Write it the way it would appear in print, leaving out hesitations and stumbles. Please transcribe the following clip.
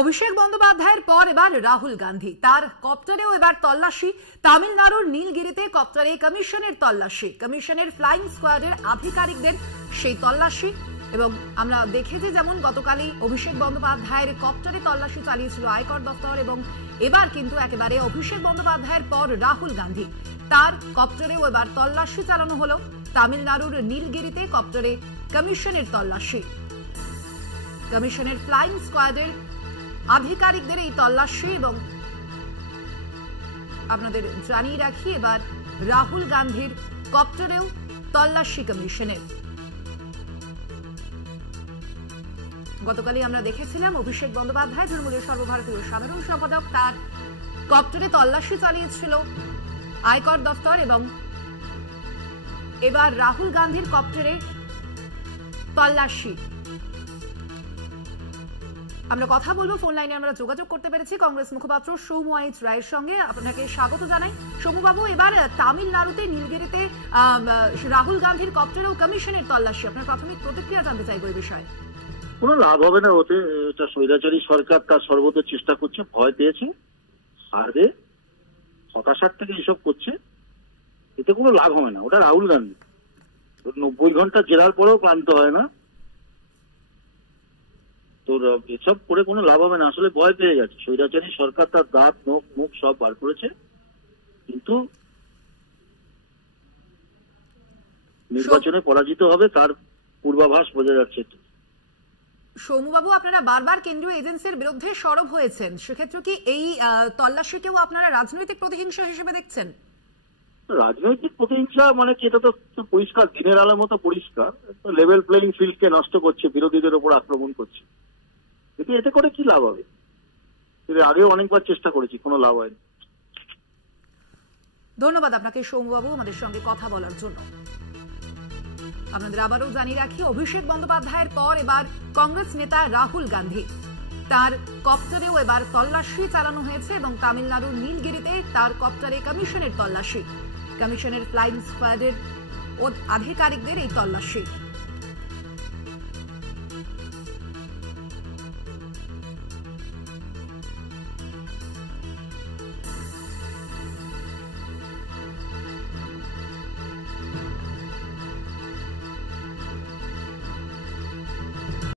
অভিষেক বন্দ্যোপাধ্যায়ের পর এবার রাহুল গান্ধী, তার কপ্টারেও এবার তল্লাশি। তামিলনাড়ুর নীলগিরিতে কপ্টারে কমিশনের তল্লাশি, কমিশনের ফ্লাইং স্কোয়াডের আধিকারিকদের সেই তল্লাশি। এবং আমরা দেখেছি যেমন গতকালই অভিষেক বন্দ্যোপাধ্যায়ের কপ্টারে তল্লাশি চালিয়েছিল আয়কর দপ্তর, এবং এবার কিন্তু একেবারে অভিষেক বন্দ্যোপাধ্যায়ের পর রাহুল গান্ধী, তার কপ্টারেও এবার তল্লাশি চালানো হলো। তামিলনাড়ুর নীলগিরিতে কপ্টারে কমিশনের তল্লাশি, কমিশনের ফ্লাইং স্কোয়াডের আধিকারিকদের এই তল্লাশি। এবং আপনাদের জানিয়ে রাখি, এবার রাহুল গান্ধীর কপ্টারেও তল্লাশি কমিশনের। গতকালই আমরা দেখেছিলাম অভিষেক বন্দ্যোপাধ্যায়, তৃণমূলের সর্বভারতীয় সাধারণ সম্পাদক, তার কপ্টারে তল্লাশি চালিয়েছিল আয়কর দপ্তর, এবং এবার রাহুল গান্ধীর কপ্টারে তল্লাশি। আমরা কথা বলবো, ফোন লাইনে আমরা যোগাযোগ করতে পেরেছি কংগ্রেস মুখপাত্র সৌম্য এইচ রায়ের সঙ্গে। আপনাকে স্বাগত জানাই সৌম্যবাবু। এবার তামিলনাড়ুতে নীলগিরিতে রাহুল গান্ধীর কপ্টার ও কমিশনের তল্লাশি, আপনার প্রাথমিক প্রতিক্রিয়া জানতে চাইবো এই বিষয়ে। কোনো লাভ হবে না ওতে, এটা স্বৈরাচারী সরকার তার সর্বত চেষ্টা করছে, ভয় পেয়েছে, হারবে, হতাশার থেকে এসব করছে, এতে কোনো লাভ হবে না। ওটা রাহুল গান্ধী 90 ঘন্টা জেরার পরেও ক্লান্ত হয় না, তো এসব করে কোনো লাভ হবে না। আসলে ভয় পেয়ে গেছে স্বৈরাচারী সরকার, তার দাঁত নখ মুখ সব বার করেছে, কিন্তু নির্বাচনে পরাজিত হবে তার পূর্বাভাস বোঝা যাচ্ছে। সৌম্যবাবু, আপনারা বারবার কেন্দ্রীয় এজেন্সির বিরুদ্ধে সরব হয়েছেন, সেক্ষেত্রে কি এই তল্লাশিকেও আপনারা রাজনৈতিক প্রতিহিংসা হিসেবে দেখছেন? রাজনৈতিক প্রতিহিংসা মানে কি, এটা তো পরিষ্কার, দিনের আলোর মতো পরিষ্কার। লেভেল প্লেইং ফিল্ডকে নষ্ট করছে, বিরোধীদের উপর আক্রমণ করছে, কিন্তু এতে করে কি লাভ হবে? আগেও অনেকবার চেষ্টা করেছি, কোনো লাভ হয়নি। ধন্যবাদ আপনাকে সৌম্যবাবু আমাদের সঙ্গে কথা বলার জন্য। আপনাদের আবারও জানিয়ে রাখি, অভিষেক বন্দ্যোপাধ্যায়ের পর এবার কংগ্রেস নেতা রাহুল গান্ধী, তার কপ্টারেও এবার তল্লাশি চালানো হয়েছে, এবং তামিলনাড়ুর নীলগিরিতে তার কপ্টারে কমিশনের তল্লাশি, কমিশনের ফ্লাইং স্কোয়াডের আধিকারিকদের এই তল্লাশি।